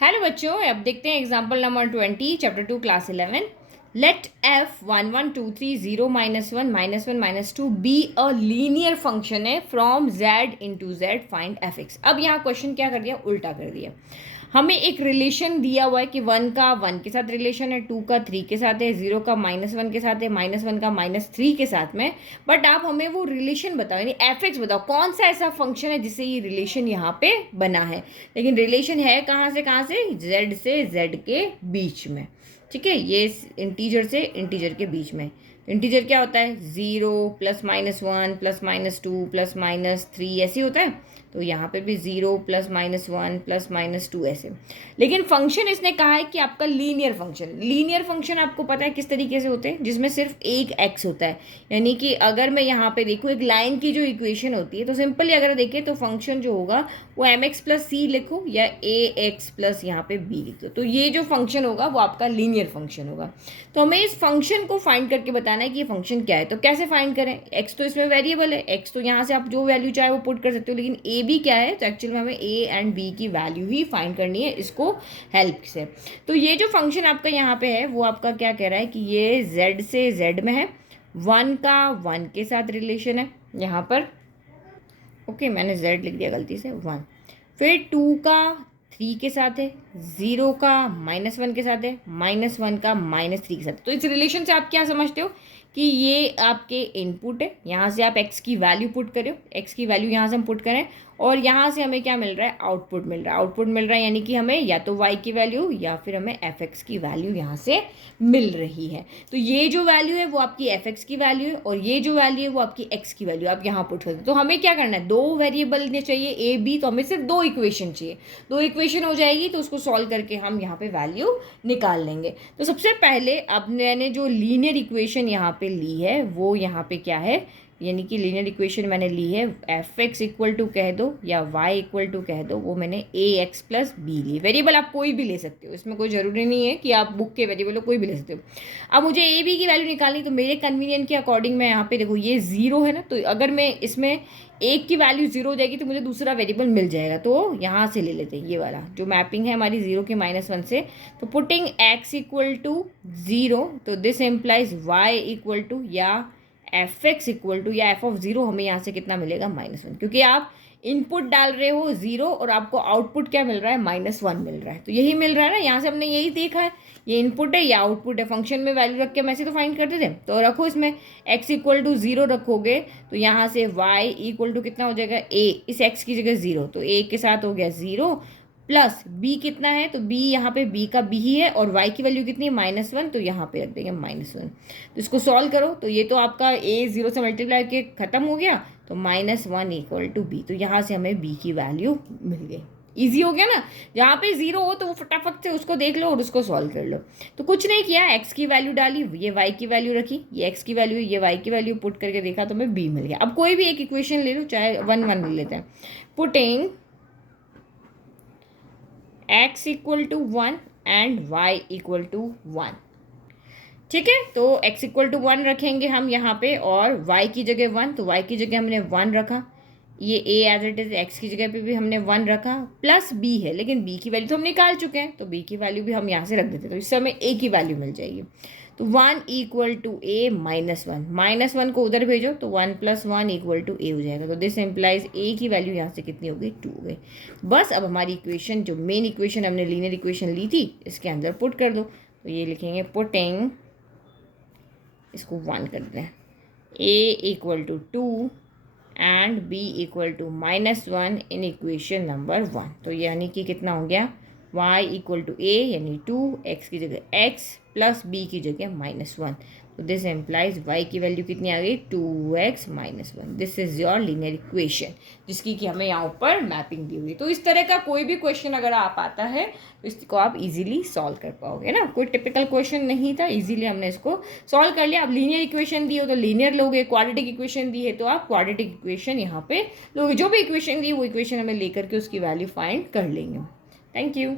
Hello बच्चों, अब देखते हैं example number 20 chapter 2 class 11। Let F 1 1 2 3 0 -1 -1 -2 be a linear function है from z into Z, find F X. अब यहाँ क्वेश्चन क्या कर दिया, उल्टा कर दिया। हमें एक रिलेशन दिया हुआ है कि 1 का 1 के साथ रिलेशन है, 2 का 3 के साथ है, 0 का -1 के साथ है, -1 का -3 के साथ में। बट आप हमें वो रिलेशन बताओ, यानी एफ एक्स बताओ, कौन सा ऐसा फंक्शन है जिससे ये रिलेशन यहाँ पे बना है। लेकिन रिलेशन है कहाँ से जेड से जेड के बीच में। ठीक है, ये इंटीजर से इंटीजर के बीच में। इंटीजर क्या होता है, 0 +-1 +-2 +-3 ऐसे होता है। तो यहाँ पे भी 0 +-1 +-2 ऐसे। लेकिन फंक्शन इसने कहा है कि आपका लीनियर फंक्शन। लीनियर फंक्शन आपको पता है किस तरीके से होते हैं, जिसमें सिर्फ एक एक्स होता है। यानी कि अगर मैं यहाँ पे देखूँ एक लाइन की जो इक्वेशन होती है, तो सिंपली अगर देखें तो फंक्शन जो होगा वो mx + c लिखो या ax + यहाँ पे b लिख दो। तो ये जो फंक्शन होगा वो आपका लीनियर फंक्शन होगा। तो हमें इस फंक्शन को फाइंड करके बताना है कि ये फंक्शन क्या है। तो कैसे फाइंड करें, x तो इसमें वेरिएबल है, x तो यहाँ से आप जो वैल्यू चाहे वो पुट कर सकते हो, लेकिन a b क्या है, तो एक्चुअल में हमें a एंड b की वैल्यू ही फाइंड करनी है इसको हेल्प से। तो ये जो फंक्शन आपका यहाँ पे है वो आपका क्या कह रहा है कि ये z से z में है, 1 का 1 के साथ रिलेशन है यहाँ पर। ओके, मैंने z लिख दिया गलती से 1। फिर 2 का 3 के साथ है, 0 का -1 के साथ है, -1 का -3 के साथ है। तो इस रिलेशन से आप क्या समझते हो कि ये आपके इनपुट है, यहाँ से आप x की वैल्यू पुट करो, x की वैल्यू यहाँ से हम पुट करें और यहाँ से हमें क्या मिल रहा है, आउटपुट मिल रहा है। आउटपुट मिल रहा है यानी कि हमें या तो y की वैल्यू या फिर हमें f(x) की वैल्यू यहाँ से मिल रही है। तो ये जो वैल्यू है वो आपकी f(x) की वैल्यू है और ये जो वैल्यू है वो आपकी x की वैल्यू आप यहाँ पुट करते हो। तो हमें क्या करना है, दो वेरिएबल ने चाहिए a b, तो हमें सिर्फ दो इक्वेशन चाहिए। दो इक्वेशन हो जाएगी तो उसको सॉल्व करके हम यहाँ पे वैल्यू निकाल लेंगे। तो सबसे पहले अब मैंने जो लीनियर इक्वेशन यहाँ पे ली है वो यहाँ पे क्या है, यानी कि लीनियर इक्वेशन मैंने ली है एफ एक्स इक्वल टू कह दो या वाई इक्वल टू कह दो, वो मैंने ए एक्स प्लस बी ली। वेरिएबल आप कोई भी ले सकते हो, इसमें कोई ज़रूरी नहीं है कि आप बुक के वेरिएबल हो, कोई भी ले सकते हो। अब मुझे ए बी की वैल्यू निकालनी, तो मेरे कन्वीनियंट के अकॉर्डिंग मैं यहाँ पे देखो ये 0 है ना, तो अगर मैं इसमें एक की वैल्यू 0 हो जाएगी तो मुझे दूसरा वेरिएबल मिल जाएगा। तो यहाँ से ले लेते हैं ये वाला जो मैपिंग है हमारी 0 के -1 से। तो पुटिंग x इक्वल टू 0, तो this implies y equal to या एफ एक्स इक्वल टू या f(0) हमें यहाँ से कितना मिलेगा, -1, क्योंकि आप इनपुट डाल रहे हो 0 और आपको आउटपुट क्या मिल रहा है, -1 मिल रहा है। तो यही मिल रहा है ना, यहाँ से हमने यही देखा है, ये इनपुट है या आउटपुट है। फंक्शन में वैल्यू रख के हम ऐसे तो फाइंड करते थे। तो रखो इसमें x इक्वल टू 0 रखोगे तो यहाँ से y इक्वल टू कितना हो जाएगा, a, इस x की जगह 0, तो a के साथ हो गया 0 प्लस b कितना है, तो b यहाँ पे b का b ही है और y की वैल्यू कितनी है, -1, तो यहाँ पे रख देंगे -1। तो इसको सॉल्व करो तो ये तो आपका a 0 से मल्टीप्लाई के खत्म हो गया, तो -1 इक्वल टू b, तो यहाँ से हमें b की वैल्यू मिल गई। ईजी हो गया ना, जहाँ पे 0 हो तो वो फटाफट से उसको देख लो और उसको सॉल्व कर लो। तो कुछ नहीं किया, x की वैल्यू डाली, ये y की वैल्यू रखी, ये x की वैल्यू, ये y की वैल्यू पुट करके देखा तो हमें b मिल गया। अब कोई भी एक इक्वेशन ले लो, चाहे 1 1 ले लेते हैं। Putting x equal to 1 and y equal to 1, ठीक है। तो x इक्वल टू 1 रखेंगे हम यहाँ पे और y की जगह 1, तो y की जगह हमने 1 रखा, ये a as it is x की जगह पे भी हमने 1 रखा, प्लस b है, लेकिन b की वैल्यू तो हम निकाल चुके हैं, तो b की वैल्यू भी हम यहाँ से रख देते, तो इससे हमें a की वैल्यू मिल जाएगी। तो 1 इक्वल टू a -1 को उधर भेजो तो 1 + 1 इक्वल टू a हो जाएगा। तो दिस एम्प्लाइज a की वैल्यू यहाँ से कितनी हो गई, 2 हो गई। बस अब हमारी इक्वेशन जो मेन इक्वेशन हमने लीनियर इक्वेशन ली थी इसके अंदर पुट कर दो। तो ये लिखेंगे पुटिंग, इसको 1 कर देते हैं, a equal to 2 and b equal to -1 in equation number 1। तो यानी कि कितना हो गया, y इक्वल टू a यानी 2, x की जगह x प्लस b की जगह -1। तो दिस एम्प्लाइज y की वैल्यू कितनी आ गई, 2x -1। This is your linear equation जिसकी कि हमें यहाँ ऊपर मैपिंग दी हुई। तो इस तरह का कोई भी क्वेश्चन अगर आप आता है तो इसको आप इजीली सॉल्व कर पाओगे ना। कोई टिपिकल क्वेश्चन नहीं था, इजीली हमने इसको सॉल्व कर लिया। अब लीनियर इक्वेशन दी हो तो लीनियर लोगे, क्वाड्रेटिक इक्वेशन दी है तो आप क्वाड्रेटिक इक्वेशन यहाँ पे लोगे। जो भी इक्वेशन दी वो इक्वेशन हमें लेकर के उसकी वैल्यू फाइंड कर लेंगे। Thank you.